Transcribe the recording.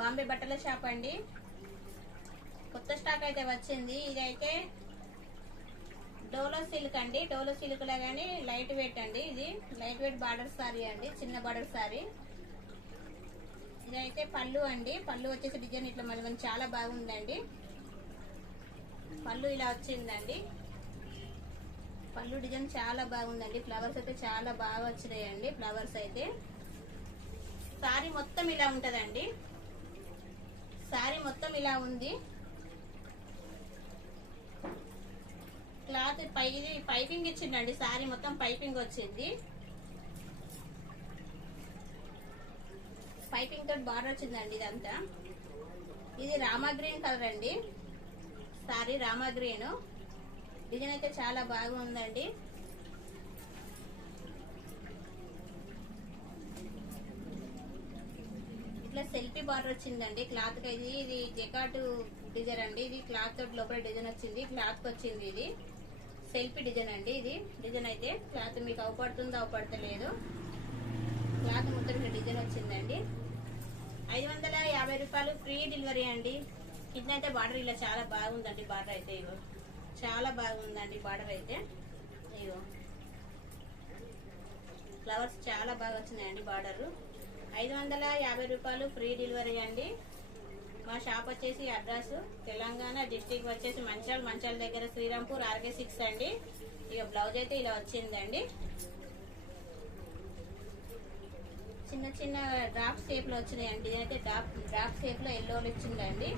బాంబే బట్టల షాప్ అండి. కొత్త స్టాక్ అయితే వచ్చింది. ఇదైతే డోలో సిల్క్ అండి. డోలో సిల్క్ లాగానే లైట్ వెయిట్ అండి. ఇది లైట్ వెయిట్ బార్డర్ సారీ అండి, చిన్న బార్డర్ సారీ. ఇదైతే పళ్ళు అండి. పళ్ళు వచ్చేసి డిజైన్ ఇట్లా మళ్ళీ చాలా బాగుందండి. పళ్ళు ఇలా వచ్చిందండి. పళ్ళు డిజైన్ చాలా బాగుందండి. ఫ్లవర్స్ అయితే చాలా బాగా వచ్చినాయండి. ఫ్లవర్స్ అయితే సారీ మొత్తం ఇలా ఉంటదండి. సారీ మొత్తం ఇలా ఉంది. క్లాత్ ఇది పైపింగ్ ఇచ్చిందండి. సారీ మొత్తం పైపింగ్ వచ్చింది. పైపింగ్ తోటి బార్డర్ వచ్చిందండి. ఇదంతా ఇది రామా గ్రీన్ కలర్ అండి. Sorry Rama green. డిజైన్ అయితే చాలా బాగుందండి. ఇట్లా సెల్ఫీ బార్డర్ వచ్చిందండి. క్లాత్ కి ఇది జెకాట్ డిజైన్ అండి. ఇది క్లాత్ తోటి లోపల డిజైన్ వచ్చింది. క్లాత్ వచ్చింది. ఇది సెల్ఫీ డిజైన్ అండి. ఇది డిజైన్ అయితే క్లాత్ మీకు అవపడుతుందో అవపడతలేదు. క్లాత్ మొత్తం డిజైన్ వచ్చిందండి. 550 రూపాయలు ఫ్రీ డెలివరీ అండి. కింద అయితే బార్డర్ ఇలా చాలా బాగుందండి. బార్డర్ అయితే ఇగో చాలా బాగుందండి. బార్డర్ అయితే ఇగో ఫ్లవర్స్ చాలా బాగా వచ్చినాయండి. బార్డర్ 550 రూపాయలు ఫ్రీ డెలివరీ అండి. మా షాప్ వచ్చేసి అడ్రస్ తెలంగాణ డిస్టిక్ వచ్చేసి మంచాల దగ్గర శ్రీరాంపూర్ RK 6 అండి. ఇక బ్లౌజ్ అయితే ఇలా వచ్చిందండి. చిన్న చిన్న డ్రాప్ షేప్ లో వచ్చినాయండి. ఇదైతే డ్రాప్ షేప్ లో ఎల్లో ఇచ్చిందండి.